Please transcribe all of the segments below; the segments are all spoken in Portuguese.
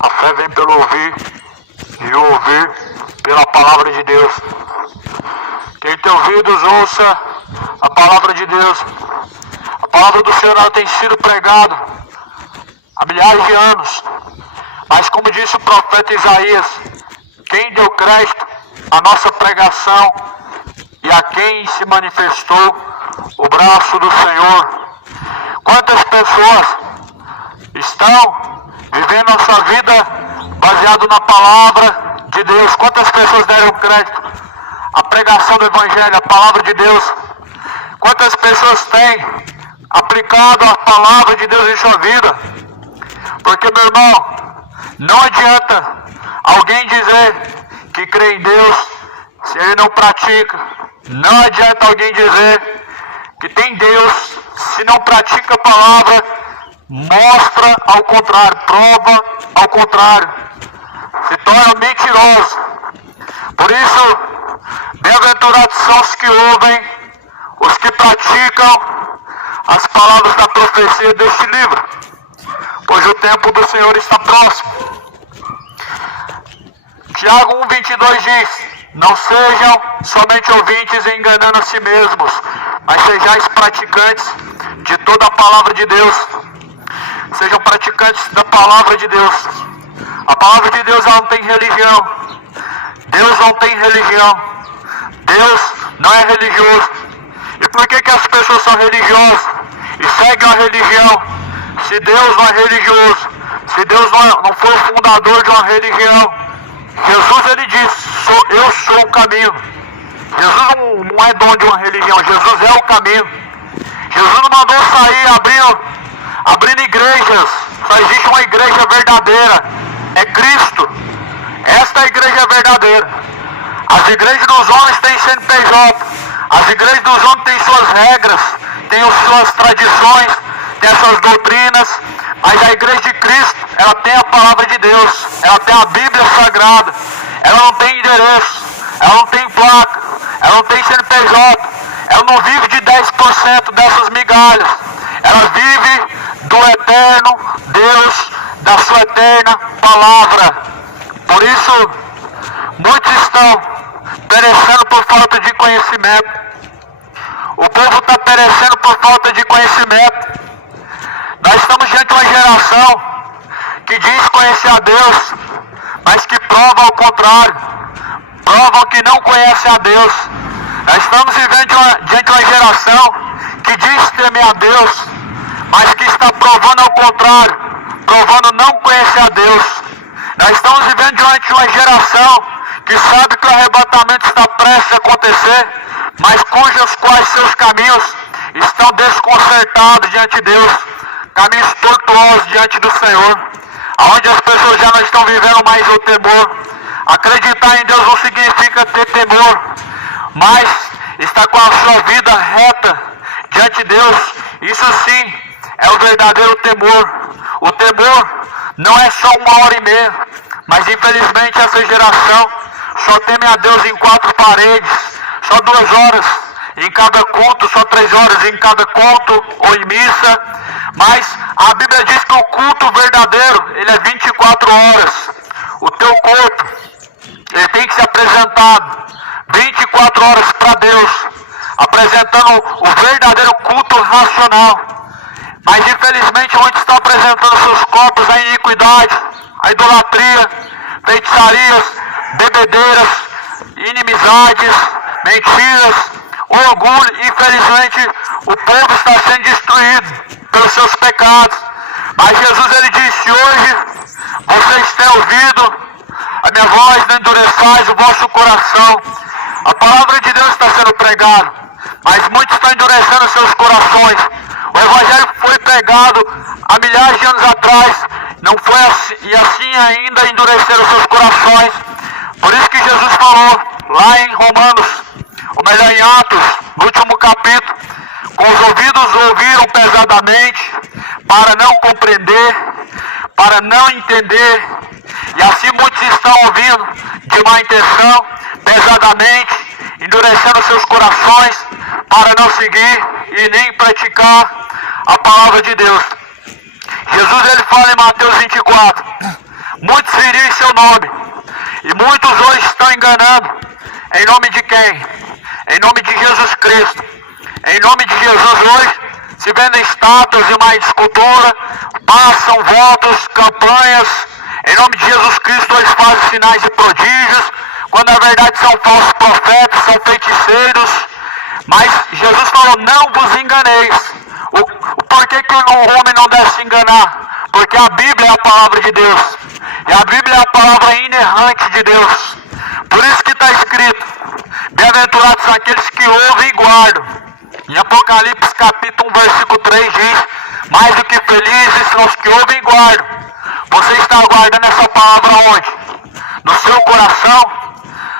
A fé vem pelo ouvir e o ouvir pela palavra de Deus. Quem tem ouvidos, ouça a palavra de Deus. A palavra do Senhor ela tem sido pregada há milhares de anos. Mas como disse o profeta Isaías, quem deu crédito à nossa pregação e a quem se manifestou o braço do Senhor? Quantas pessoas estão vivendo a sua vida baseado na palavra de Deus? Quantas pessoas deram crédito à pregação do Evangelho, à palavra de Deus? Quantas pessoas têm aplicado a palavra de Deus em sua vida? Porque, meu irmão, não adianta alguém dizer que crê em Deus se ele não pratica. Não adianta alguém dizer que tem Deus se não pratica a palavra. Mostra ao contrário, prova ao contrário, se torna mentiroso. Por isso, bem-aventurados são os que ouvem, os que praticam as palavras da profecia deste livro, pois o tempo do Senhor está próximo. Tiago 1,22 diz: não sejam somente ouvintes enganando a si mesmos, mas sejais praticantes de toda a palavra de Deus. Sejam praticantes da palavra de Deus. A palavra de Deus ela não tem religião. Deus não tem religião. Deus não é religioso. E por que as pessoas são religiosas e seguem a religião? Se Deus não é religioso, se Deus não foi o fundador de uma religião, Jesus ele disse: eu sou o caminho. Jesus não é dono de uma religião, Jesus é o caminho. Jesus não mandou sair abrindo igrejas. Só existe uma igreja verdadeira, é Cristo. Esta é a igreja verdadeira. As igrejas dos homens têm CNPJ, as igrejas dos homens têm suas regras, têm suas tradições, têm as suas doutrinas, mas a igreja de Cristo, ela tem a palavra de Deus, ela tem a Bíblia Sagrada, ela não tem endereço, ela não tem placa, ela não tem CNPJ, ela não vive de 10% dessas migalhas, ela vive do eterno Deus, da sua eterna palavra. Por isso, muitos estão perecendo por falta de conhecimento. O povo está perecendo por falta de conhecimento. Nós estamos diante de uma geração que diz conhecer a Deus, mas que prova ao contrário. Provam que não conhece a Deus. Nós estamos vivendo diante de uma geração que diz temer a Deus, mas que está provando ao contrário, provando não conhecer a Deus. Nós estamos vivendo diante de uma geração que sabe que o arrebatamento está prestes a acontecer, mas quais seus caminhos estão desconcertados diante de Deus, caminhos tortuosos diante do Senhor, onde as pessoas já não estão vivendo mais o temor. Acreditar em Deus não significa ter temor, mas estar com a sua vida reta diante de Deus. Isso sim é o verdadeiro temor. O temor não é só 1h30, mas infelizmente essa geração só teme a Deus em 4 paredes, só 2 horas em cada culto, só 3 horas em cada culto ou em missa. Mas a Bíblia diz que o culto verdadeiro, ele é 24 horas. O teu corpo, ele tem que ser apresentado 24 horas para Deus, apresentando o verdadeiro culto racional. Mas infelizmente muitos estão apresentando seus corpos à iniquidade, à idolatria, feitiçarias, bebedeiras, inimizades, mentiras, orgulho. Infelizmente o povo está sendo destruído pelos seus pecados. Mas Jesus ele disse: hoje vocês têm ouvido a minha voz, não endureçais o vosso coração. A palavra de Deus está sendo pregada, mas muitos estão endurecendo seus corações. O Evangelho foi pregado há milhares de anos atrás não foi assim, e assim ainda endureceram seus corações. Por isso que Jesus falou lá em Romanos, ou melhor em Atos, no último capítulo: com os ouvidos ouviram pesadamente, para não compreender, para não entender, e assim muitos estão ouvindo de má intenção, pesadamente, endurecendo seus corações, para não seguir e nem praticar a palavra de Deus. Jesus ele fala em Mateus 24: muitos viriam em seu nome, e muitos hoje estão enganando. Em nome de quem? Em nome de Jesus Cristo. Em nome de Jesus hoje se vendem estátuas e mais escultura, passam votos, campanhas. Em nome de Jesus Cristo hoje fazem sinais e prodígios, quando na verdade são falsos profetas, são feiticeiros. Mas Jesus falou: não vos enganeis. Por que o homem não deve se enganar? Porque a Bíblia é a palavra de Deus. E a Bíblia é a palavra inerrante de Deus. Por isso que está escrito: bem-aventurados são aqueles que ouvem e guardam. Em Apocalipse capítulo 1, versículo 3 diz: mais do que felizes são os que ouvem e guardam. Você está guardando essa palavra onde? No seu coração?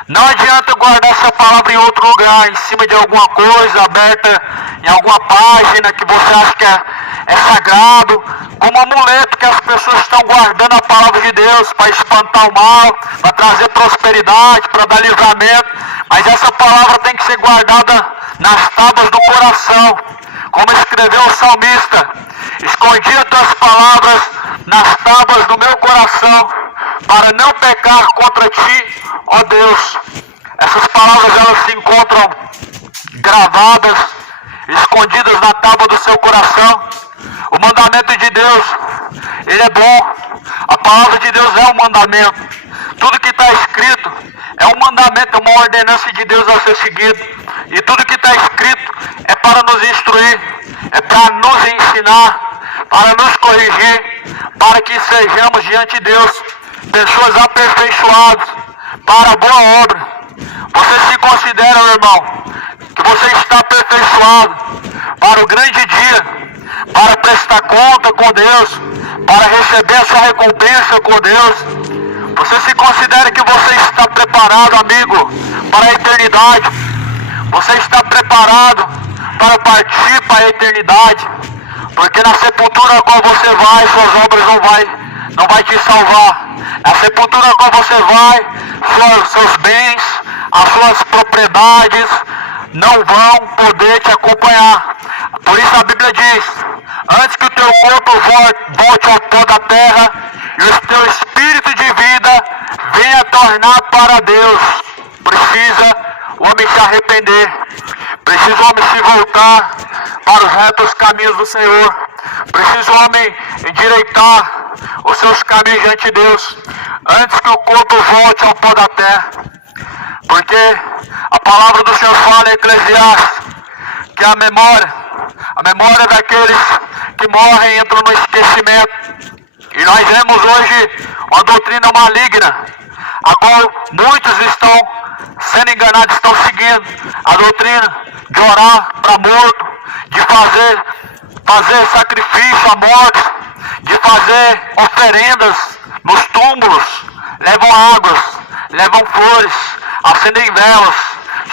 Não adianta guardar essa palavra em outro lugar, em cima de alguma coisa, aberta em alguma página que você acha que é sagrado, como amuleto que as pessoas estão guardando a palavra de Deus para espantar o mal, para trazer prosperidade, para dar livramento. Mas essa palavra tem que ser guardada nas tábuas do coração, como escreveu o salmista: escondi as tuas palavras nas tábuas do meu coração, para não pecar contra ti, ó Deus. Essas palavras elas se encontram gravadas, escondidas na tábua do seu coração. O mandamento de Deus, ele é bom. A palavra de Deus é um mandamento. Tudo que está escrito é um mandamento, é uma ordenança de Deus a ser seguido. E tudo que está escrito é para nos instruir, é para nos ensinar, para nos corrigir, para que sejamos diante de Deus pessoas aperfeiçoadas para a boa obra. Você se considera, meu irmão, que você está aperfeiçoado para o grande dia, para prestar conta com Deus, para receber a sua recompensa com Deus? Você se considera que você está preparado, amigo, para a eternidade? Você está preparado para partir para a eternidade? Porque na sepultura a qual você vai, suas obras não vai te salvar. A sepultura a qual você vai, seus bens, as suas propriedades não vão poder te acompanhar. Por isso a Bíblia diz: antes que o teu corpo volte ao pó da terra e o teu espírito de vida venha tornar para Deus, precisa o homem se arrepender, precisa o homem se voltar para os retos caminhos do Senhor, precisa o homem endireitar os seus caminhos diante de Deus, antes que o corpo volte ao pó da terra. Porque a palavra do Senhor fala em Eclesiastes que a memória daqueles que morrem entra no esquecimento. E nós vemos hoje uma doutrina maligna, a qual muitos estão sendo enganados, estão seguindo a doutrina de orar para morto, de fazer sacrifício a mortos, de fazer oferendas nos túmulos, levam águas, levam flores, acendem velas.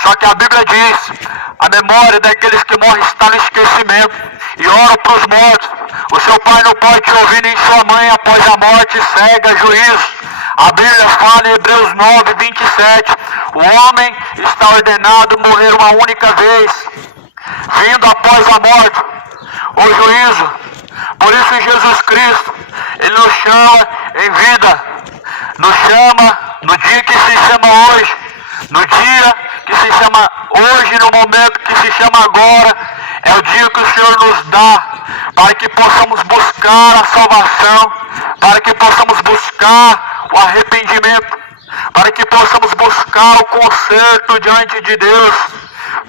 Só que a Bíblia diz: a memória daqueles que morrem está no esquecimento, e ora para os mortos. O seu pai não pode te ouvir, nem sua mãe após a morte segue a juízo. A Bíblia fala em Hebreus 9, 27, o homem está ordenado a morrer uma única vez, vindo após a morte o juízo. Por isso Jesus Cristo, Ele nos chama em vida, nos chama no dia que se chama hoje, no dia que se chama hoje, no momento que se chama agora. É o dia que o Senhor nos dá para que possamos buscar a salvação, para que possamos buscar o arrependimento, para que possamos buscar o conserto diante de Deus.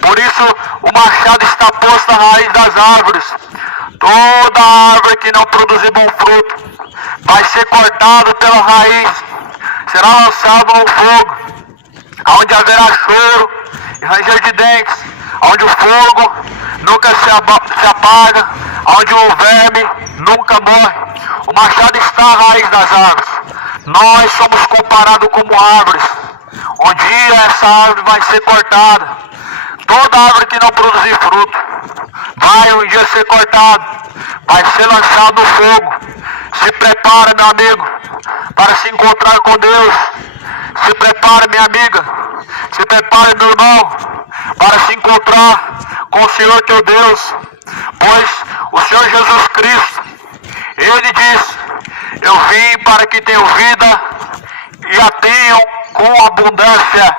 Por isso o machado está posto à raiz das árvores. Toda árvore que não produzir bom fruto vai ser cortada pela raiz, será lançado no fogo, onde haverá choro e ranger de dentes. onde o fogo nunca se apaga, onde o verme nunca morre. O machado está à raiz das árvores. Nós somos comparados como árvores. Um dia essa árvore vai ser cortada. Toda árvore que não produzir fruto vai um dia ser cortada, vai ser lançado no fogo. Se prepara, meu amigo, para se encontrar com Deus. Se prepare, minha amiga. Se prepare, meu irmão, para se encontrar com o Senhor teu Deus. Pois o Senhor Jesus Cristo, Ele diz: eu vim para que tenham vida e a tenham com abundância.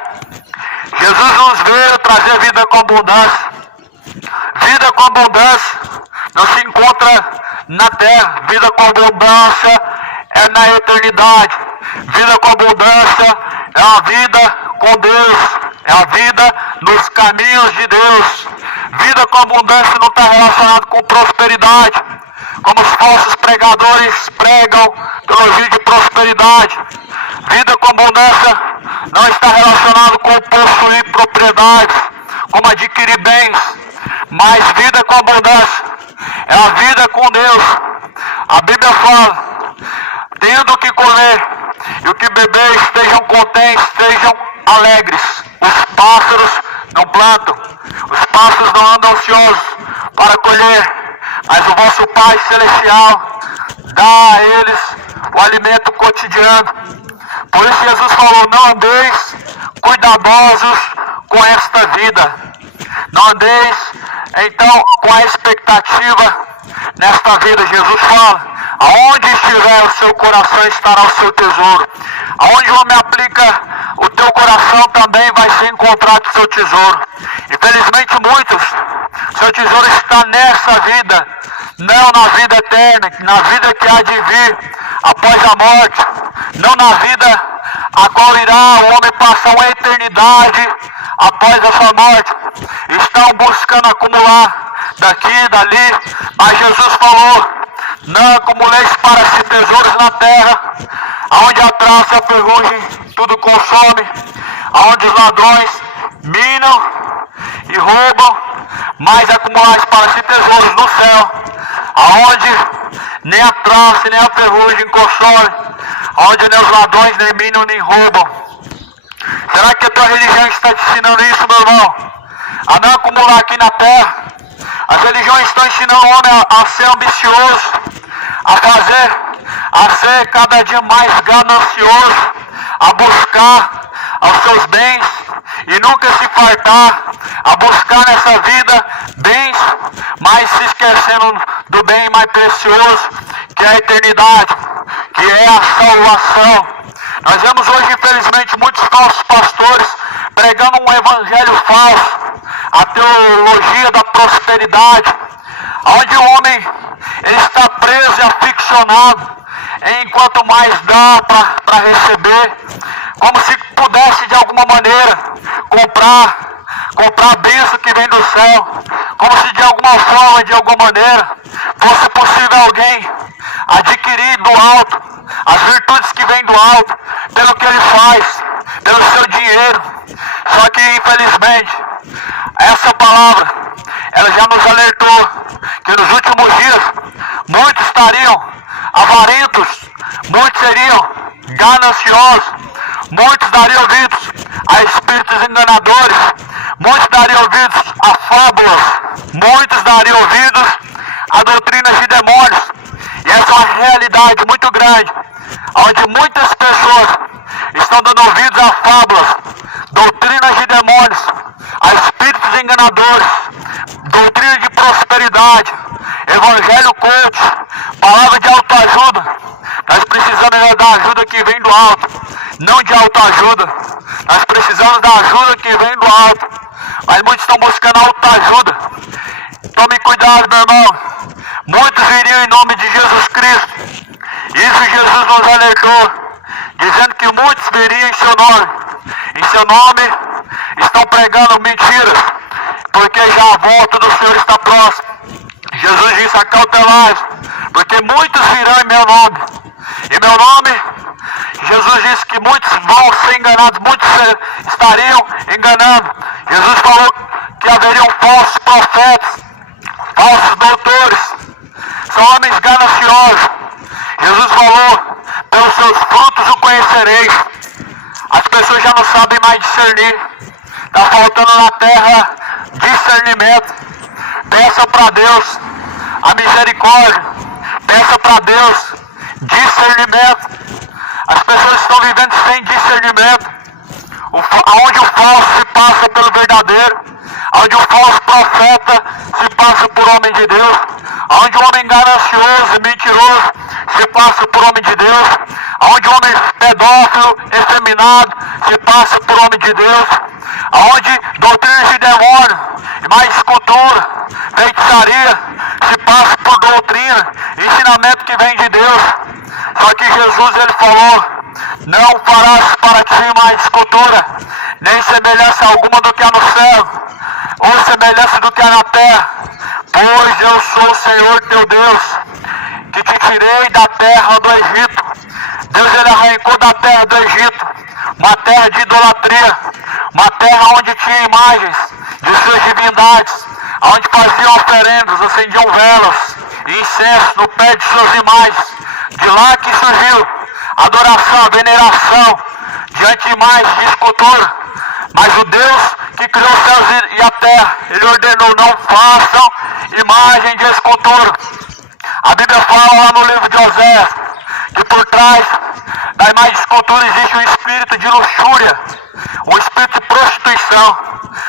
Jesus nos veio trazer vida com abundância. Vida com abundância não se encontra na terra. Vida com abundância é na eternidade. Vida com abundância é a vida com Deus. É a vida nos caminhos de Deus. Vida com abundância não está relacionada com prosperidade, como os falsos pregadores pregam teologia de prosperidade. Vida com abundância não está relacionado com possuir propriedades, como adquirir bens, mas vida com abundância é a vida com Deus. A Bíblia fala: tendo o que comer e o que beber, estejam contentes, estejam alegres. Os pássaros não plantam, os pássaros não andam ansiosos para colher, mas o vosso Pai Celestial dá a eles o alimento cotidiano. Por isso Jesus falou: não andeis cuidadosos com esta vida. Não andeis, então, com a expectativa nesta vida. Jesus fala: aonde estiver o seu coração, estará o seu tesouro. Aonde o homem aplica o teu coração, também vai ser encontrado o seu tesouro. Infelizmente muitos, seu tesouro está nessa vida, não na vida eterna, na vida que há de vir após a morte, não na vida a qual irá o homem passar uma eternidade após a sua morte. Estão buscando acumular daqui e dali, mas Jesus falou: não acumuleis para si tesouros na terra, aonde a traça e a ferrugem tudo consome, aonde os ladrões minam e roubam, mas acumulais para si tesouros no céu, aonde nem a traça nem a ferrugem consome, onde nem os ladrões nem minam nem roubam. Será que a tua religião está te ensinando isso, meu irmão? A não acumular aqui na terra. As religiões estão ensinando o homem a ser ambicioso, a ser cada dia mais ganancioso, a buscar aos seus bens e nunca se fartar, a buscar nessa vida bens, mas se esquecendo do bem mais precioso, que é a eternidade, que é a salvação. Nós vemos hoje, infelizmente, muitos falsos pastores pregando um evangelho falso, a teologia da prosperidade, onde o homem ele está preso e aficionado em quanto mais dá para receber, como se pudesse de alguma maneira comprar a bênção que vem do céu, como se de alguma forma, de alguma maneira, fosse possível alguém adquirir do alto as virtudes que vêm do alto, pelo que ele faz, pelo seu dinheiro. Só que infelizmente essa palavra ela já nos alertou que nos últimos dias muitos estariam avarentos, muitos seriam gananciosos, muitos dariam ouvidos a espíritos enganadores, muitos dariam ouvidos a fábulas, muitos dariam ouvidos a doutrinas de demônios. E essa é uma realidade muito grande, onde muitas pessoas estão dando ouvidos a fábulas, doutrinas de demônios, a espíritos enganadores, doutrina de prosperidade, evangelho coach, palavra de autoajuda. Nós precisamos da ajuda que vem do alto, não de autoajuda. Nós precisamos da ajuda que vem do alto, mas muitos estão buscando autoajuda. Tome cuidado, meu irmão. Muitos viriam em nome de Jesus Cristo. Isso Jesus nos alertou, dizendo que muitos viriam em seu nome. Em seu nome estão pregando mentiras, porque já a volta do Senhor está próxima. Jesus disse: acautelai, porque muitos virão em meu nome. Em meu nome, Jesus disse que muitos vão ser enganados, muitos estariam enganando. Jesus falou que haveriam falsos profetas, falsos doutores, são homens gananciosos. Jesus falou, pelos seus frutos o conhecereis. As pessoas já não sabem mais discernir. Está faltando na terra discernimento. Peça para Deus a misericórdia. Peça para Deus discernimento. As pessoas estão vivendo sem discernimento. Onde o falso se passa pelo verdadeiro. Onde o falso profeta se passa por homem de Deus. Onde o homem ganancioso e mentiroso se passa por homem de Deus. Onde o homem pedófilo, efeminado, se passa por homem de Deus. Onde doutrinas de demônio, e mais escultura, feitiçaria, se passa por doutrina, ensinamento que vem de Deus. Só que Jesus, ele falou, não farás para ti mais escultura, nem semelhança alguma do que há no céu, ou semelhança do que há na terra, pois eu sou o Senhor teu Deus, que te tirei da terra do Egito. Deus, ele arrancou da terra do Egito, uma terra de idolatria, uma terra onde tinha imagens de suas divindades, onde faziam oferendas, acendiam velas e incenso no pé de suas imagens. De lá que surgiu adoração, veneração diante de imagens de escultura. Mas o Deus que criou os céus e a terra, ele ordenou, não façam imagem de escultura. A Bíblia fala lá no livro de Oséias que por trás da imagem de escultura existe um espírito de luxúria, um espírito de prostituição.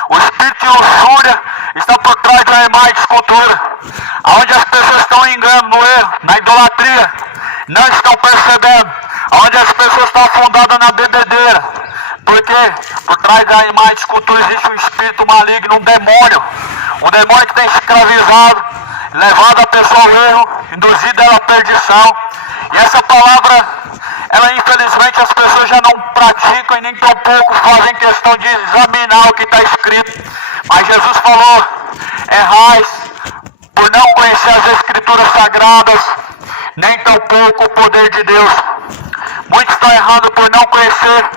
O espírito de luxúria está por trás da imagem de escultura, onde as pessoas estão em engano, no erro, na idolatria, não estão percebendo, onde as pessoas estão afundadas na bebedeira, porque por trás da imagem de escultura existe um espírito maligno, um demônio que tem escravizado, levado a pessoa ao erro, induzido ela à perdição. E essa palavra, ela infelizmente as pessoas já não praticam e nem tão pouco fazem questão de examinar o que está escrito. Mas Jesus falou, errais por não conhecer as Escrituras Sagradas, nem tão pouco o poder de Deus. Muitos estão errando por não conhecer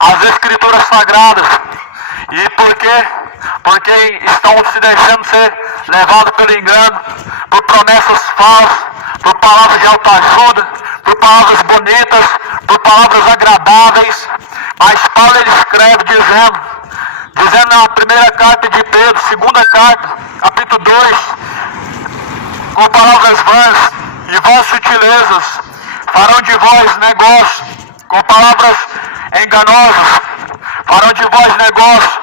as Escrituras Sagradas. E por quê? Porque estão se deixando ser levados pelo engano, por promessas falsas, por palavras de autoajuda, por palavras bonitas, por palavras agradáveis. Mas Paulo, ele escreve dizendo na primeira carta de Pedro, segunda carta, capítulo 2, com palavras vãs e vãs sutilezas farão de vós negócio, com palavras enganosas farão de vós negócio.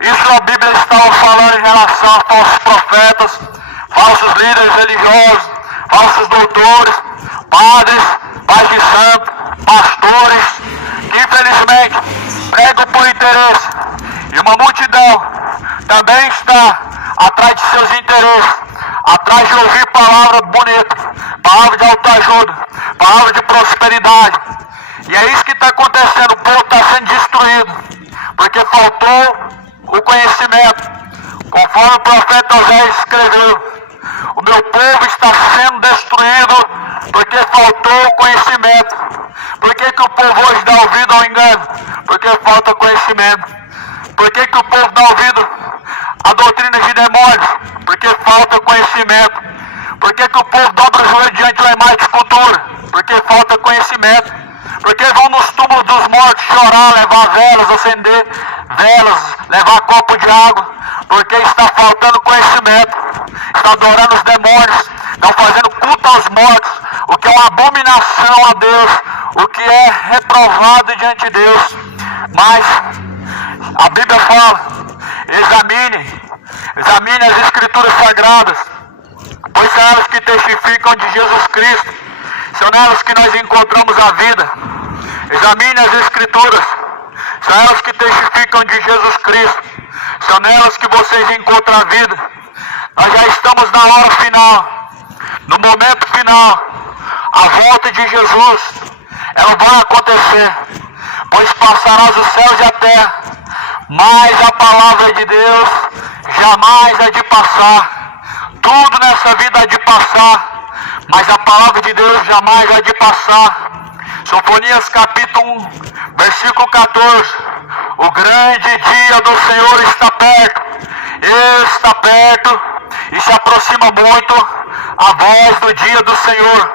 Isso a Bíblia estava falando em relação a falsos profetas, falsos líderes religiosos, falsos doutores, padres, pais de santo, pastores, que infelizmente pregam por interesse. E uma multidão também está atrás de seus interesses, atrás de ouvir palavra bonita, palavra de autoajuda, palavra de prosperidade. E é isso que está acontecendo, o povo está sendo destruído, porque faltou o conhecimento. Conforme o profeta Oséias escreveu, o meu povo está sendo destruído porque faltou o conhecimento. Por que o povo hoje dá ouvido ao engano? Porque falta conhecimento. Por que o povo dá ouvido a doutrina de demônios? Porque falta conhecimento. Por que o povo dobra o joelho diante da imagem de escultura? Porque falta conhecimento. Porque vão nos túmulos dos mortos chorar, levar velas, acender velas, levar copo de água, porque está faltando conhecimento, está adorando os demônios, estão fazendo culto aos mortos, o que é uma abominação a Deus, o que é reprovado diante de Deus. Mas a Bíblia fala, examine as Escrituras Sagradas, pois são elas que testificam de Jesus Cristo, são nelas que nós encontramos a vida. Examine as Escrituras, são elas que testificam de Jesus Cristo, são nelas que vocês encontram a vida. Nós já estamos na hora final, no momento final, a volta de Jesus, ela vai acontecer, pois passarás os céus e a terra, mas a palavra de Deus jamais há de passar. Tudo nessa vida há de passar, mas a palavra de Deus jamais vai de passar. Sofonias capítulo 1, versículo 14. O grande dia do Senhor está perto e se aproxima muito a voz do dia do Senhor.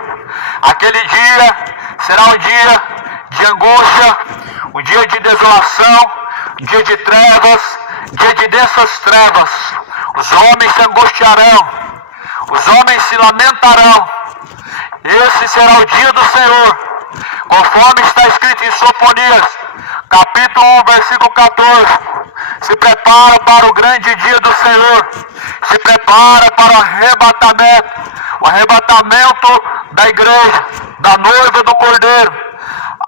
Aquele dia será um dia de angústia, um dia de desolação, um dia de trevas, dia de densas trevas. Os homens se angustiarão, os homens se lamentarão. Esse será o dia do Senhor, conforme está escrito em Sofonias, capítulo 1, versículo 14. Se prepara para o grande dia do Senhor, se prepara para o arrebatamento da igreja, da noiva do Cordeiro,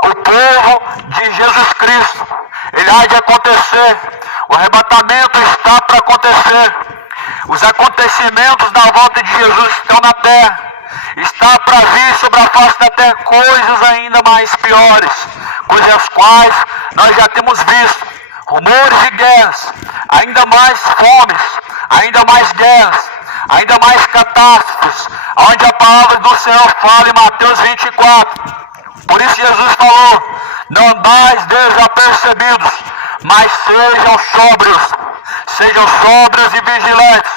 o povo de Jesus Cristo. Ele há de acontecer, o arrebatamento está para acontecer. Os acontecimentos da volta de Jesus estão na terra. Está para vir sobre a face da terra coisas ainda mais piores, coisas as quais nós já temos visto, rumores de guerras, ainda mais fomes, ainda mais guerras, ainda mais catástrofes, onde a palavra do Senhor fala em Mateus 24. Por isso Jesus falou: não andais desapercebidos, mas sejam sóbrios e vigilantes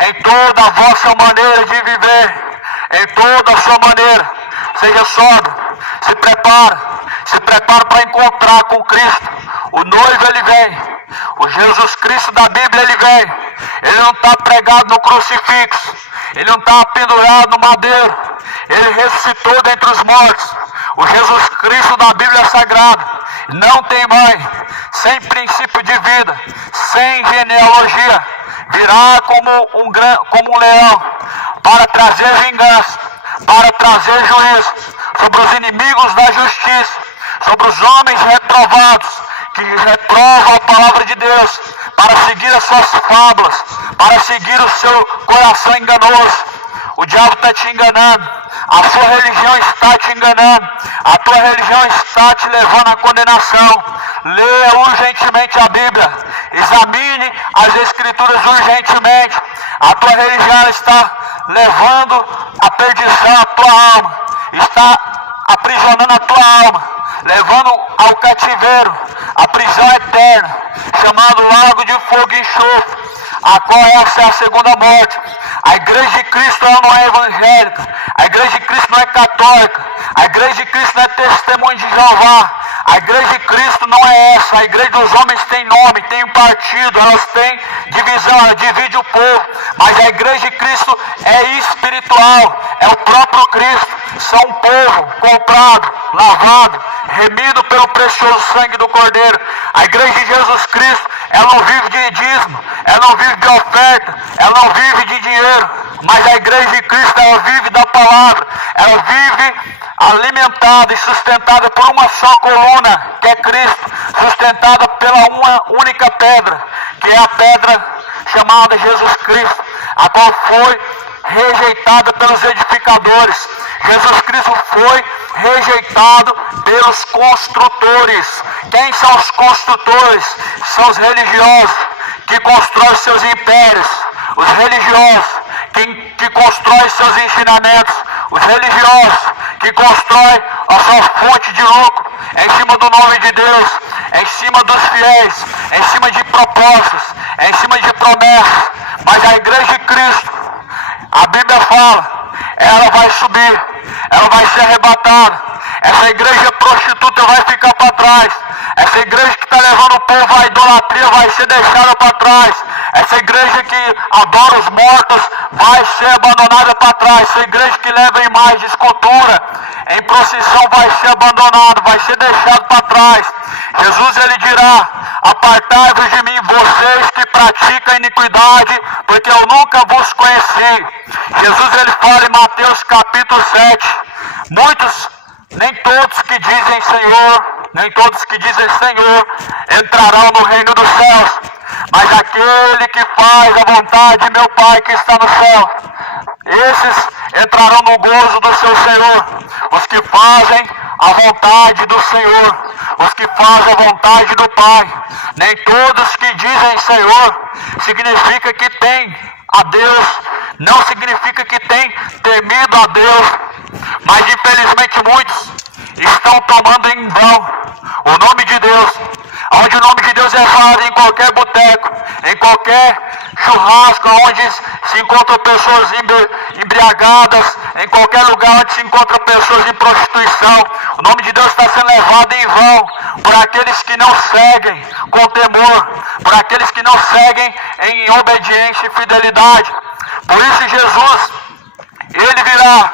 em toda a vossa maneira de viver. Em toda a sua maneira, seja sóbrio, se prepara para encontrar com Cristo. O noivo ele vem, o Jesus Cristo da Bíblia ele vem. Ele não está pregado no crucifixo, ele não está pendurado no madeiro, ele ressuscitou dentre os mortos. O Jesus Cristo da Bíblia Sagrada não tem mãe, sem princípio de vida, sem genealogia, virá como um leão, para trazer vingança, para trazer juízo sobre os inimigos da justiça, sobre os homens reprovados, que reprovam a palavra de Deus, para seguir as suas fábulas, para seguir o seu coração enganoso. O diabo está te enganando, a sua religião está te enganando, a tua religião está te levando à condenação. Leia urgentemente a Bíblia, examine as Escrituras urgentemente. A tua religião está levando à perdição a tua alma, está aprisionando a tua alma, levando ao cativeiro, a prisão eterna, chamado lago de fogo e enxofre, a qual essa é a segunda morte. A igreja de Cristo ela não é evangélica, a igreja de Cristo não é católica, a igreja de Cristo não é testemunho de Jeová. A igreja de Cristo não é essa. A igreja dos homens tem nome, tem partido, elas têm divisão, ela divide o povo. Mas a igreja de Cristo é espiritual, é o próprio Cristo. São um povo comprado, lavado, remido pelo precioso sangue do Cordeiro. A igreja de Jesus Cristo, ela não vive de dízimo, ela não vive de oferta, ela não vive de dinheiro. Mas a igreja de Cristo, ela vive da palavra, ela vive alimentada e sustentada por uma só coluna, que é Cristo, sustentada pela uma única pedra, que é a pedra chamada Jesus Cristo, a qual foi rejeitada pelos edificadores. Jesus Cristo foi rejeitado pelos construtores. Quem são os construtores? São os religiosos que constroem seus impérios, os religiosos que constroem seus ensinamentos, os religiosos que constroem a sua fonte de lucro em cima do nome de Deus, em cima dos fiéis, em cima de propósitos, em cima de promessas. Mas a igreja de Cristo, a Bíblia fala, ela vai subir, ela vai ser arrebatada. Essa igreja prostituta vai ficar para trás. Essa igreja que está levando o povo à idolatria vai ser deixada para trás. Essa igreja que adora os mortos vai ser abandonada para trás. Essa igreja que leva imagem de escultura em procissão vai ser abandonada, vai ser deixada para trás. Jesus ele dirá: apartai-vos de mim, vocês que praticam iniquidade, porque eu nunca vos conheci. Jesus ele fala em Mateus capítulo 7, muitos, nem todos que dizem Senhor, entrarão no reino dos céus, mas aquele que faz a vontade de meu Pai que está no céu, esses entrarão no gozo do seu Senhor. Os que fazem a vontade do Senhor, os que fazem a vontade do Pai. Nem todos que dizem Senhor significa que tem a Deus não significa que tem temido a Deus, mas infelizmente muitos estão tomando em vão o nome de Deus, onde o nome de Deus é falado em qualquer boteco, em qualquer churrasco, onde se encontram pessoas embriagadas, em qualquer lugar onde se encontram pessoas em prostituição. O nome de Deus está sendo levado em vão por aqueles que não seguem com temor, por aqueles que não seguem em obediência e fidelidade. Por isso Jesus, ele virá.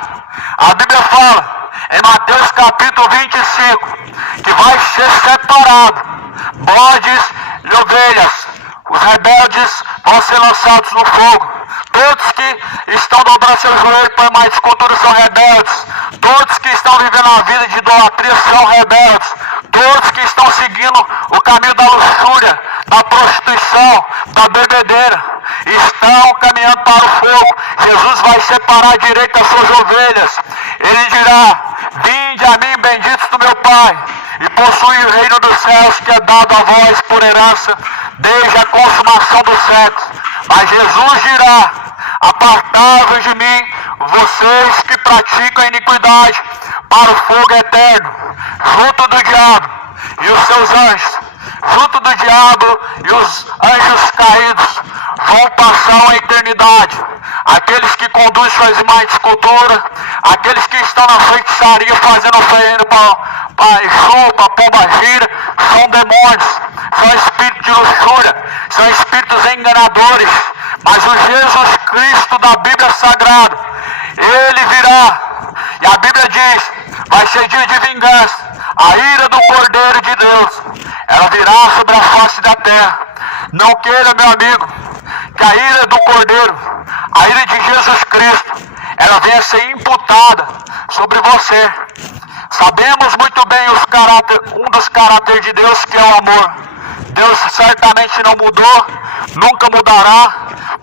A Bíblia fala em Mateus capítulo 25 que vai ser separado bodes e ovelhas. Os rebeldes vão ser lançados no fogo. Todos que estão dobrando seus joelhos para mais escultura são rebeldes. Todos que estão vivendo a vida de idolatria são rebeldes. Todos que estão seguindo o caminho da luxúria, da prostituição, da bebedeira, estão caminhando para o fogo. Jesus vai separar a direita as suas ovelhas. Ele dirá: vinde a mim, benditos do meu Pai, e possui o reino dos céus, que é dado a vós por herança desde a consumação dos séculos. Mas Jesus dirá: apartai-vos de mim, vocês que praticam a iniquidade, para o fogo eterno, junto do diabo e os seus anjos. Junto do diabo e os anjos caídos vão passar a eternidade. Aqueles que conduzem suas imagens de escultura, aqueles que estão na feitiçaria fazendo oferenda para Exu, para pombagira, são demônios, são espíritos de luxúria, são espíritos enganadores. Mas o Jesus Cristo da Bíblia Sagrada, ele virá, e a Bíblia diz: vai ser dia de vingança. A ira do Cordeiro de Deus, ela virá sobre a face da terra. Não queira, meu amigo, que a ira do Cordeiro, a ira de Jesus Cristo, ela venha ser imputada sobre você. Sabemos muito bem um dos caráteres de Deus, que é o amor. Deus certamente não mudou, nunca mudará.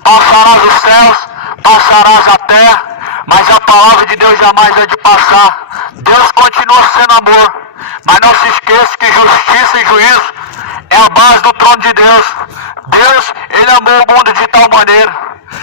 Passarás os céus, passarás a terra, mas a palavra de Deus jamais vai de passar. Deus continua sendo amor. Mas não se esqueça que justiça e juízo é a base do trono de Deus. Deus, ele amou o mundo de tal maneira.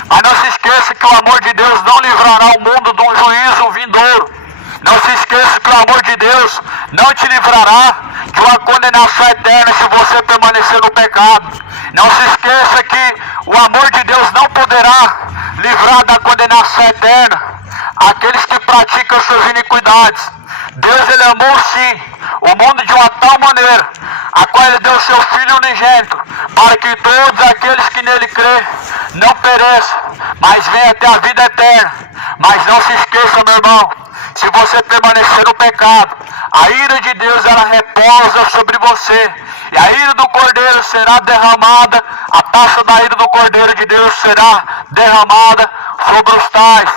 Mas não se esqueça que o amor de Deus não livrará o mundo de um juízo vindouro. Não se esqueça que o amor de Deus não te livrará de uma condenação eterna se você permanecer no pecado. Não se esqueça que o amor de Deus não poderá livrar da condenação eterna aqueles que praticam suas iniquidades. Deus, ele amou sim o mundo de uma tal maneira, a qual ele deu seu Filho unigênito, para que todos aqueles que nele crêem não pereçam, mas venham até a vida eterna. Mas não se esqueça, meu irmão, se você permanecer no pecado, a ira de Deus, ela repousa sobre você, e a ira do Cordeiro será derramada, a taça da ira do Cordeiro de Deus será derramada sobre os tais,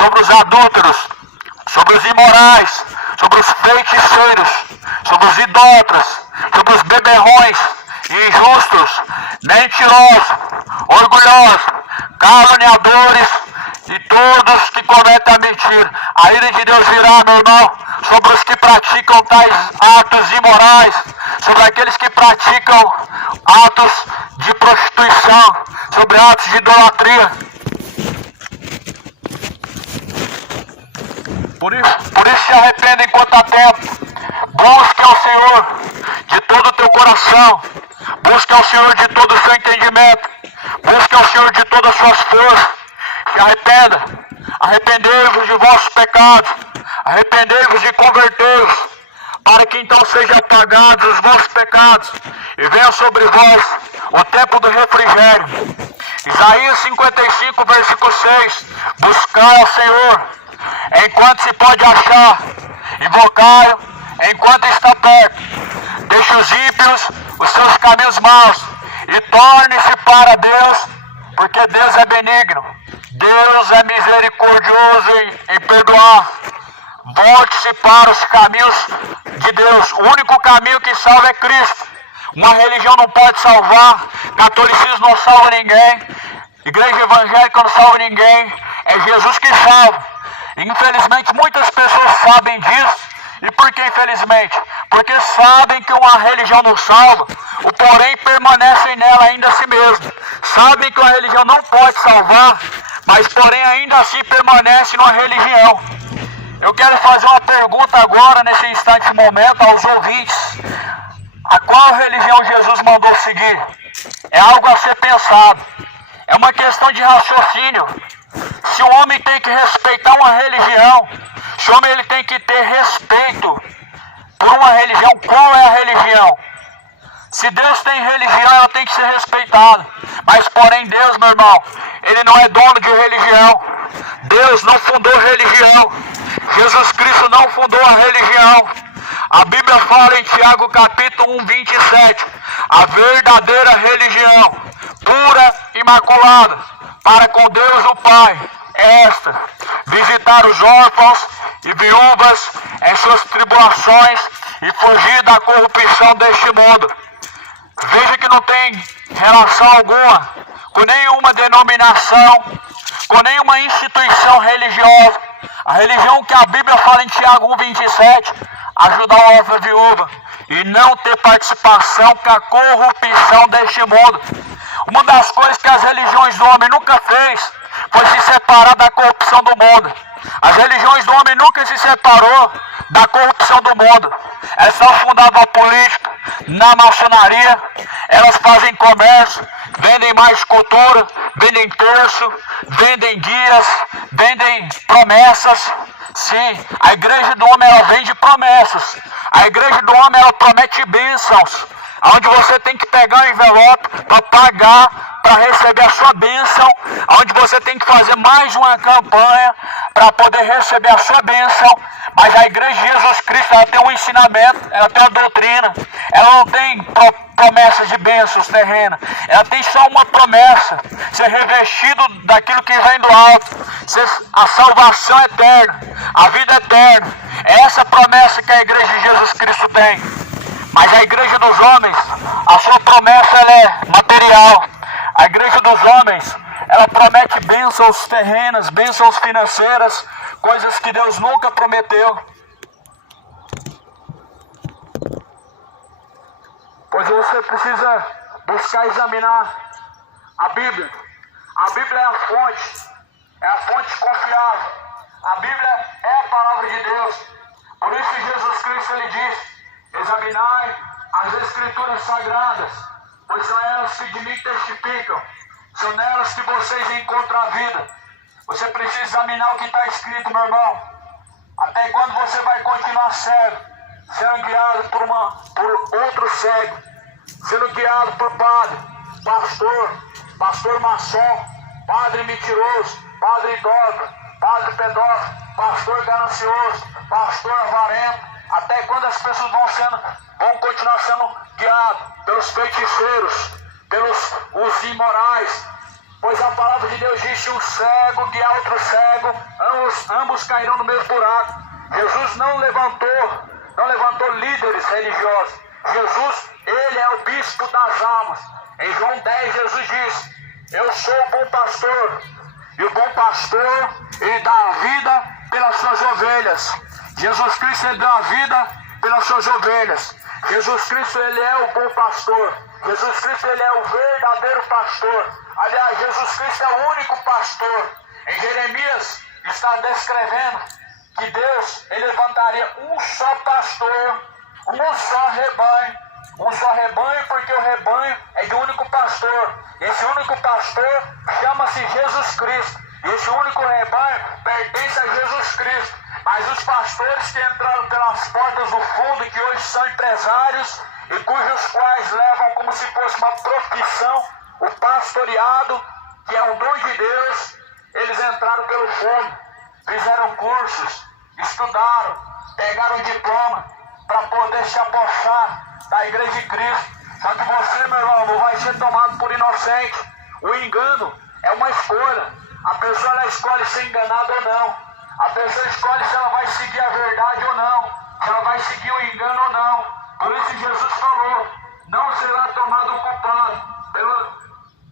sobre os adúlteros, sobre os imorais, sobre os feiticeiros, sobre os idólatras, sobre os beberrões, injustos, mentirosos, orgulhosos, caluniadores e todos que cometem a mentira. A ira de Deus virá, meu irmão, sobre os que praticam tais atos imorais, sobre aqueles que praticam atos de prostituição, sobre atos de idolatria. Por isso se arrependa enquanto há tempo. Busque ao Senhor de todo o teu coração. Busque ao Senhor de todo o seu entendimento. Busque ao Senhor de todas as suas forças. Se arrependa. Arrependei-vos de vossos pecados. Arrependei-vos e convertei-vos, para que então sejam apagados os vossos pecados e venha sobre vós o tempo do refrigério. Isaías 55, versículo 6. Buscai ao Senhor enquanto se pode achar, invocar enquanto está perto. Deixe os ímpios os seus caminhos maus e torne-se para Deus, porque Deus é benigno, Deus é misericordioso em perdoar. Volte-se para os caminhos de Deus. O único caminho que salva é Cristo. Uma religião não pode salvar, catolicismo não salva ninguém, igreja evangélica não salva ninguém, é Jesus que salva. Infelizmente muitas pessoas sabem disso. E por que infelizmente? Porque sabem que uma religião não salva, o porém permanecem nela ainda a si mesmo. Sabem que a religião não pode salvar, mas porém ainda assim permanece numa religião. Eu quero fazer uma pergunta agora, nesse instante momento, aos ouvintes. A qual religião Jesus mandou seguir? É algo a ser pensado. É uma questão de raciocínio. Se o homem tem que respeitar uma religião, se o homem ele tem que ter respeito por uma religião, qual é a religião? Se Deus tem religião, ela tem que ser respeitada. Mas porém Deus, meu irmão, Ele não é dono de religião. Deus não fundou religião. Jesus Cristo não fundou a religião. A Bíblia fala em Tiago capítulo 1, 27. A verdadeira religião, pura e imaculada, para com Deus o Pai, é esta: visitar os órfãos e viúvas em suas tribulações e fugir da corrupção deste mundo. Veja que não tem relação alguma com nenhuma denominação, com nenhuma instituição religiosa. A religião que a Bíblia fala em Tiago 1,27, ajudar o órfão e a viúva e não ter participação com a corrupção deste mundo. Uma das coisas que as religiões do homem nunca fez foi se separar da corrupção do mundo. As religiões do homem nunca se separou da corrupção do mundo. Elas são fundadas na política, na maçonaria, elas fazem comércio, vendem mais cultura, vendem terço, vendem guias, vendem promessas. Sim, a igreja do homem ela vende promessas. A igreja do homem ela promete bênçãos, onde você tem que pegar o envelope para pagar, para receber a sua bênção, onde você tem que fazer mais uma campanha para poder receber a sua bênção. Mas a igreja de Jesus Cristo ela tem um ensinamento, ela tem uma doutrina, ela não tem promessas de bênçãos terrenas, ela tem só uma promessa: ser revestido daquilo que vem do alto, a salvação eterna, a vida eterna. É essa promessa que a igreja de Jesus Cristo tem. Mas a igreja dos homens, a sua promessa ela é material. A igreja dos homens, ela promete bênçãos terrenas, bênçãos financeiras, coisas que Deus nunca prometeu. Pois você precisa buscar examinar a Bíblia. A Bíblia é a fonte confiável. A Bíblia é a palavra de Deus. Por isso Jesus Cristo ele diz: examinai as Escrituras Sagradas, pois são elas que de mim testificam. São nelas que vocês encontram a vida. Você precisa examinar o que está escrito, meu irmão. Até quando você vai continuar cego, sendo guiado por outro cego, sendo guiado por padre, pastor maçom, padre mentiroso, padre idólatra, padre pedófilo, pastor ganancioso, pastor avarento? Até quando as pessoas vão continuar sendo guiadas pelos feiticeiros, pelos os imorais? Pois a palavra de Deus diz: se um cego guiar outro cego, ambos cairão no mesmo buraco. Jesus não levantou líderes religiosos. Jesus, ele é o bispo das almas. Em João 10, Jesus diz: eu sou o bom pastor, e o bom pastor, ele dá a vida pelas suas ovelhas. Jesus Cristo, ele dá a vida pelas suas ovelhas. Jesus Cristo, ele é o bom pastor. Jesus Cristo, ele é o verdadeiro pastor. Aliás, Jesus Cristo é o único pastor. Em Jeremias está descrevendo que Deus ele levantaria um só pastor, um só rebanho, porque o rebanho é de um único pastor. Esse único pastor chama-se Jesus Cristo. E esse único rebanho pertence a Jesus Cristo. Mas os pastores que entraram pelas portas do fundo, que hoje são empresários e cujos quais levam como se fosse uma profissão o pastoreado, que é um dom de Deus, eles entraram pelo fundo, fizeram cursos, estudaram, pegaram diploma para poder se apossar da igreja de Cristo. Só que você, meu irmão, não vai ser tomado por inocente. O engano é uma escolha. A pessoa ela escolhe ser enganada ou não. A pessoa escolhe se ela vai seguir a verdade ou não, se ela vai seguir o engano ou não. Por isso Jesus falou: não será tomado o culpado,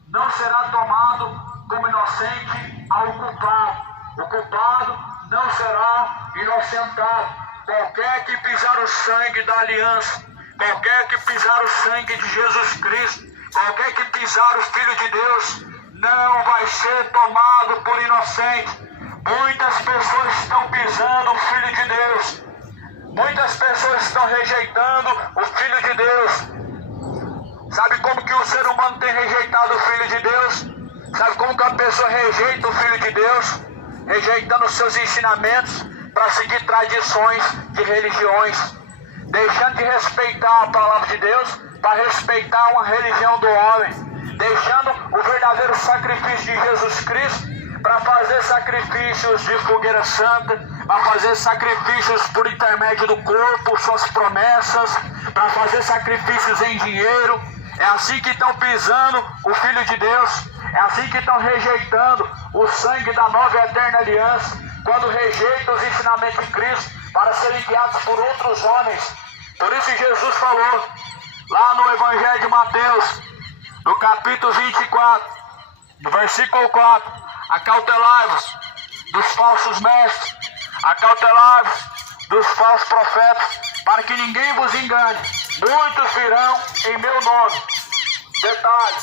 não será tomado como inocente ao culpado. O culpado não será inocentado. Qualquer que pisar o sangue da aliança, qualquer que pisar o sangue de Jesus Cristo, Qualquer que pisar o Filho de Deus não vai ser tomado por inocente. Muitas pessoas estão pisando o Filho de Deus. Muitas pessoas estão rejeitando o Filho de Deus. Sabe como que o ser humano tem rejeitado o Filho de Deus? Sabe como que a pessoa rejeita o Filho de Deus? Rejeitando os seus ensinamentos para seguir tradições de religiões. Deixando de respeitar a palavra de Deus para respeitar uma religião do homem. Deixando o verdadeiro sacrifício de Jesus Cristo para fazer sacrifícios de fogueira santa, para fazer sacrifícios por intermédio do corpo, suas promessas, para fazer sacrifícios em dinheiro. É assim que estão pisando o Filho de Deus. É assim que estão rejeitando o sangue da nova e eterna aliança, quando rejeitam os ensinamentos de Cristo para serem guiados por outros homens. Por isso Jesus falou, lá no Evangelho de Mateus, no capítulo 24, no versículo 4, acautelai-vos dos falsos mestres, acautelai-vos dos falsos profetas, para que ninguém vos engane. Muitos virão em meu nome. Detalhe,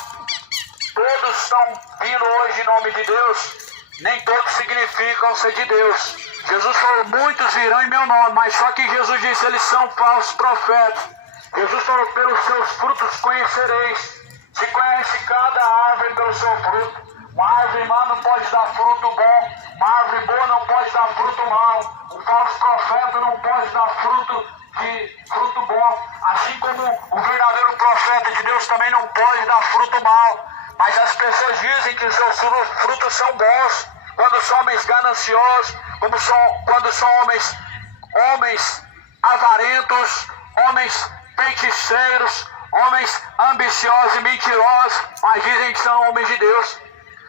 todos estão vindo hoje em nome de Deus, nem todos significam ser de Deus. Jesus falou, muitos virão em meu nome, mas só que Jesus disse, eles são falsos profetas. Jesus falou, pelos seus frutos conhecereis. Se conhece cada árvore pelo seu fruto. Uma árvore má não pode dar fruto bom, uma árvore boa não pode dar fruto mau. Um falso profeta não pode dar fruto bom. Assim como o verdadeiro profeta de Deus também não pode dar fruto mau. Mas as pessoas dizem que os seus frutos são bons quando são homens gananciosos, quando são homens avarentos, homens feiticeiros, homens ambiciosos e mentirosos, mas dizem que são homens de Deus.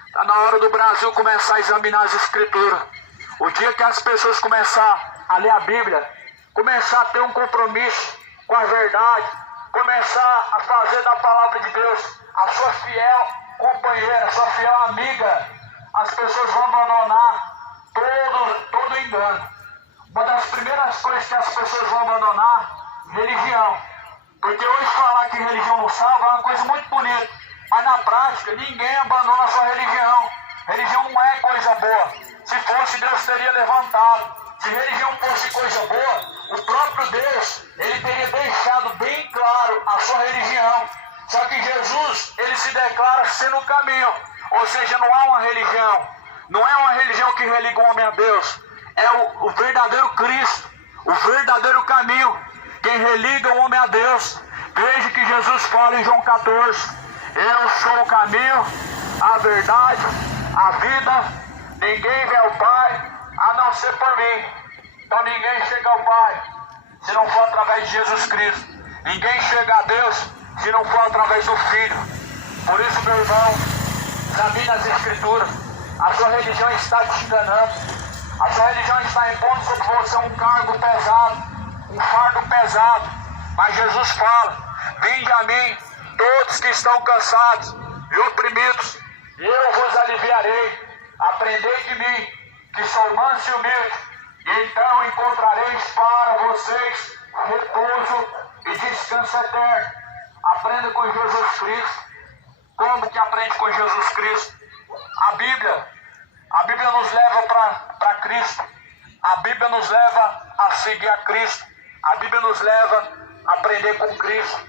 Está na hora do Brasil começar a examinar as Escrituras. O dia que as pessoas começarem a ler a Bíblia, começar a ter um compromisso com a verdade, começar a fazer da palavra de Deus a sua fiel companheira, a sua fiel amiga, as pessoas vão abandonar todo engano. Uma das primeiras coisas que as pessoas vão abandonar, religião. Porque hoje falar que religião não salva é uma coisa muito bonita, mas na prática ninguém abandona a sua religião. Religião não é coisa boa. Se fosse, Deus teria levantado. Se religião fosse coisa boa, o próprio Deus, ele teria deixado bem claro a sua religião. Só que Jesus, ele se declara sendo o caminho. Ou seja, não há uma religião. Não é uma religião que religa o homem a Deus. É o verdadeiro Cristo, o verdadeiro caminho. Quem religa o homem a Deus. Veja que Jesus fala em João 14. Eu sou o caminho, a verdade, a vida. Ninguém vê ao Pai a não ser por mim. Então ninguém chega ao Pai se não for através de Jesus Cristo. Ninguém chega a Deus se não for através do Filho. Por isso, meu irmão, examine as Escrituras. A sua religião está te enganando. A sua religião está impondo sobre você um cargo pesado, um fardo pesado. Mas Jesus fala, vinde a mim, todos que estão cansados e oprimidos, e eu vos aliviarei. Aprendei de mim, que sou manso e humilde, e então encontrareis para vocês repouso e descanso eterno. Aprenda com Jesus Cristo. Como que aprende com Jesus Cristo? A Bíblia nos leva para Cristo. A Bíblia nos leva a seguir a Cristo. A Bíblia nos leva a aprender com Cristo.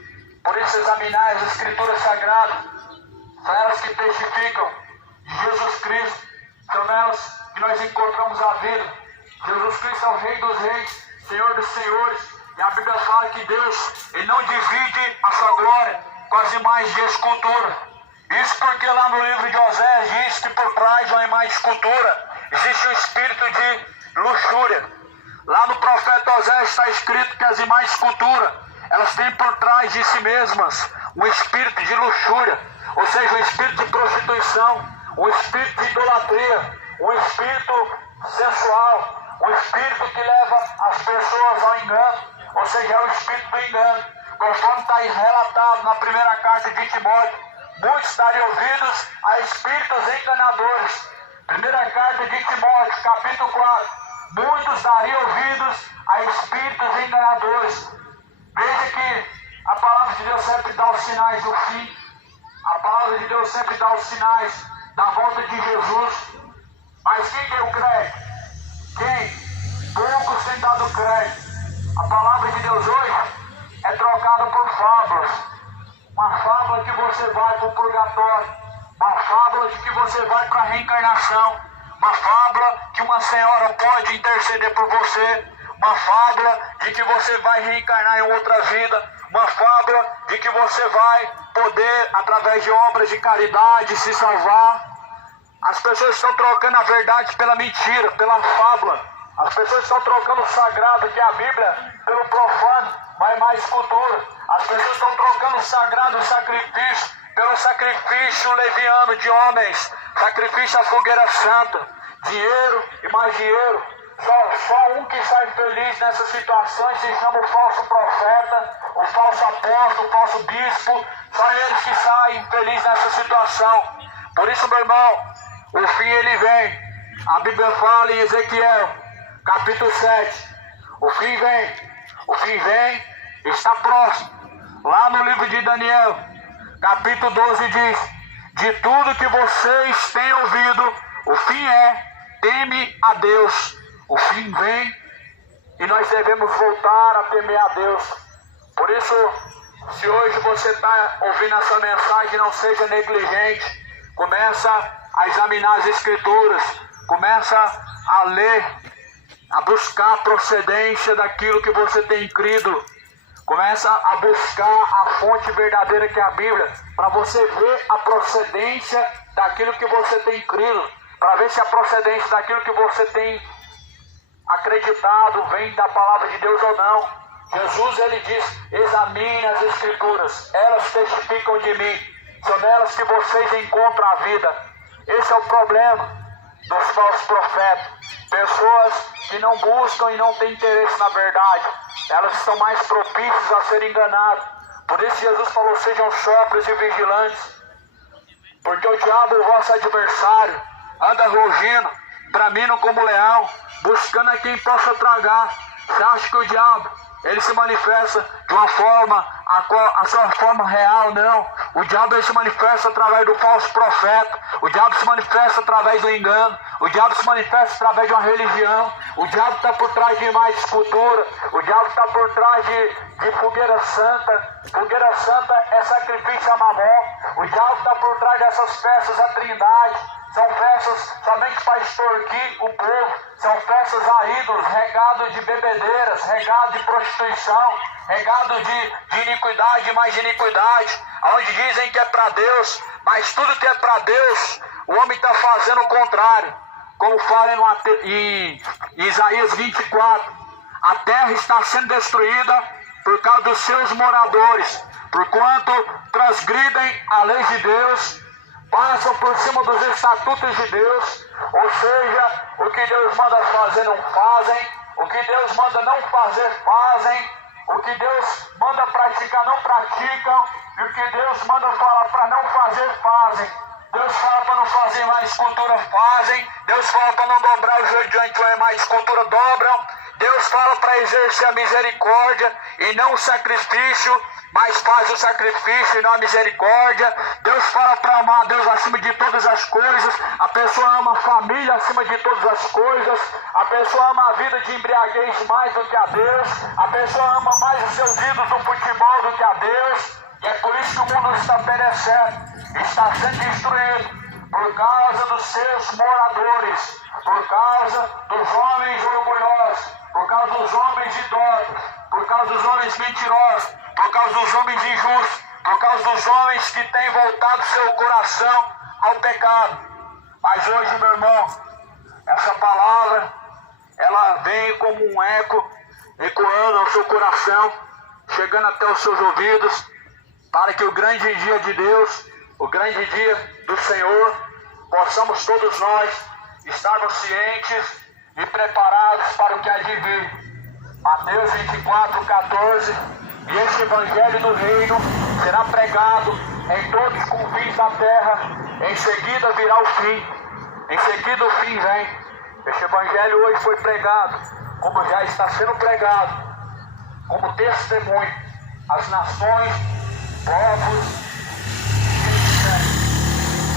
Por isso, examinar as Escrituras Sagradas. São elas que testificam de Jesus Cristo. São nelas que nós encontramos a vida. Jesus Cristo é o Rei dos Reis, Senhor dos Senhores. E a Bíblia fala que Deus, ele não divide a sua glória com as imagens de escultura. Isso porque lá no livro de Oséias diz que por trás de uma imagem de escultura existe um espírito de luxúria. Lá no profeta Oséias está escrito que as imagens de escultura, elas têm por trás de si mesmas um espírito de luxúria, ou seja, um espírito de prostituição, um espírito de idolatria, um espírito sensual, um espírito que leva as pessoas ao engano, ou seja, é o espírito do engano, conforme está relatado na primeira carta de Timóteo. Muitos darem ouvidos a espíritos enganadores. Primeira carta de Timóteo, capítulo 4. Muitos dariam ouvidos a espíritos enganadores. Veja que a palavra de Deus sempre dá os sinais do fim. A palavra de Deus sempre dá os sinais da volta de Jesus. Mas quem deu crédito? Quem? Poucos têm dado crédito. A palavra de Deus hoje é trocada por fábulas. Uma fábula que você vai para o purgatório. Uma fábula de que você vai para a reencarnação. Uma fábula que uma senhora pode interceder por você. Uma fábula de que você vai reencarnar em outra vida. Uma fábula de que você vai poder, através de obras de caridade, se salvar. As pessoas estão trocando a verdade pela mentira, pela fábula. As pessoas estão trocando o sagrado, que é a Bíblia, pelo profano, mas mais cultura. As pessoas estão trocando o sagrado, o sacrifício, pelo sacrifício leviano de homens. Sacrifício à fogueira santa. Dinheiro e mais dinheiro. Só um que sai feliz nessas situações se chama o falso profeta, o falso apóstolo, o falso bispo. Só eles que saem felizes nessa situação. Por isso, meu irmão, o fim ele vem. A Bíblia fala em Ezequiel, capítulo 7. O fim vem, está próximo. Lá no livro de Daniel, capítulo 12 diz: de tudo que vocês têm ouvido, o fim é: teme a Deus. O fim vem e nós devemos voltar a temer a Deus. Por isso, se hoje você está ouvindo essa mensagem, não seja negligente. Começa a examinar as Escrituras. Começa a ler, a buscar a procedência daquilo que você tem crido. Começa a buscar a fonte verdadeira que é a Bíblia, para você ver a procedência daquilo que você tem crido, para ver se a procedência daquilo que você tem acreditado vem da palavra de Deus ou não. Jesus, ele diz: examine as Escrituras, elas testificam de mim, são nelas que vocês encontram a vida. Esse é o problema dos falsos profetas. Pessoas que não buscam e não têm interesse na verdade, elas estão mais propícias a serem enganadas. Por isso Jesus falou: sejam sóbrios e vigilantes, porque o diabo, o vosso adversário, anda rugindo, bramindo como leão, buscando a quem possa tragar. Você acha que o diabo, ele se manifesta de uma forma, a sua forma real? Não. O diabo, ele se manifesta através do falso profeta. O diabo se manifesta através do engano. O diabo se manifesta através de uma religião. O diabo está por trás de mais cultura. O diabo está por trás de fogueira santa. Fogueira santa é sacrifício a Mamon. O diabo está por trás dessas festas à Trindade. São festas somente para extorquir o povo. São festas a ídolos, regado de bebedeiras, regado de prostituição, regado de iniquidade e mais iniquidade, onde dizem que é para Deus, mas tudo que é para Deus, o homem está fazendo o contrário. Como fala em Isaías 24, a terra está sendo destruída por causa dos seus moradores, porquanto transgridem a lei de Deus, passam por cima dos estatutos de Deus, ou seja, o que Deus manda fazer não fazem, o que Deus manda não fazer fazem, o que Deus manda praticar não praticam, e o que Deus manda falar para não fazer fazem. Deus fala para não fazer mais cultura, fazem. Deus fala para não dobrar o joelho diante do mais cultura, dobram. Deus fala para exercer a misericórdia e não o sacrifício, mas faz o sacrifício e não a misericórdia. Deus fala para amar a Deus acima de todas as coisas. A pessoa ama a família acima de todas as coisas. A pessoa ama a vida de embriaguez mais do que a Deus. A pessoa ama mais os seus ídolos do futebol do que a Deus. E é por isso que o mundo está perecendo, está sendo destruído, por causa dos seus moradores, por causa dos homens orgulhosos, por causa dos homens idosos, por causa dos homens mentirosos, por causa dos homens injustos, por causa dos homens que têm voltado seu coração ao pecado. Mas hoje, meu irmão, essa palavra, ela vem como um eco, ecoando ao seu coração, chegando até os seus ouvidos, para que o grande dia de Deus, o grande dia do Senhor, possamos todos nós estarmos cientes e preparados para o que há de vir. Mateus 24, 14. E este evangelho do reino será pregado em todos os confins da terra, em seguida virá o fim, em seguida o fim vem. Este evangelho hoje foi pregado, como já está sendo pregado, como testemunho às nações, povos,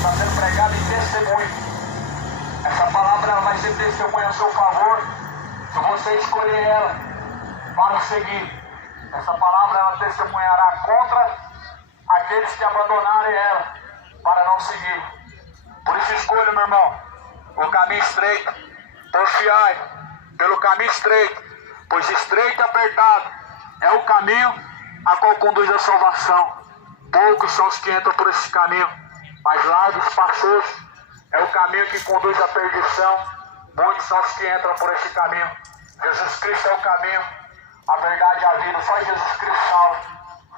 está sendo pregada em testemunho. Essa palavra ela vai ser testemunha a seu favor, se você escolher ela para seguir. Essa palavra ela testemunhará contra aqueles que abandonarem ela para não seguir. Por isso escolha, meu irmão, o caminho estreito. Porfiai pelo caminho estreito, pois estreito e apertado é o caminho a qual conduz a salvação. Poucos são os que entram por esse caminho, mas largos, espaçosos é o caminho que conduz à perdição. Muitos são os que entram por esse caminho. Jesus Cristo é o caminho, a verdade e a vida. Só Jesus Cristo salva.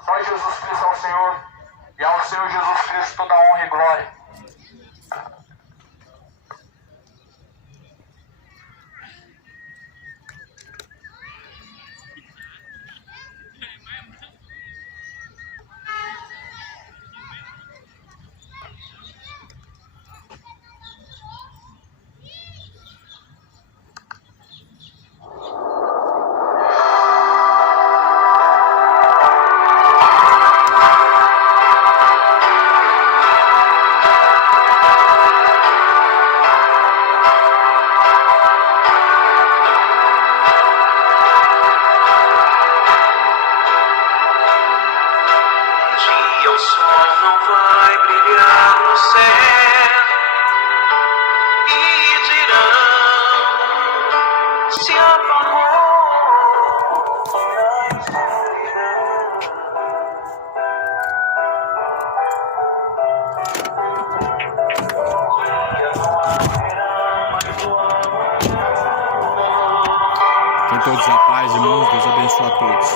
Só Jesus Cristo é o Senhor. E ao Senhor Jesus Cristo toda honra e glória. O sol não vai brilhar no céu e dirão se apagou na escuridão. Dia não haverá mais o amanhã. Com todos a paz, irmãos. Deus abençoe a todos.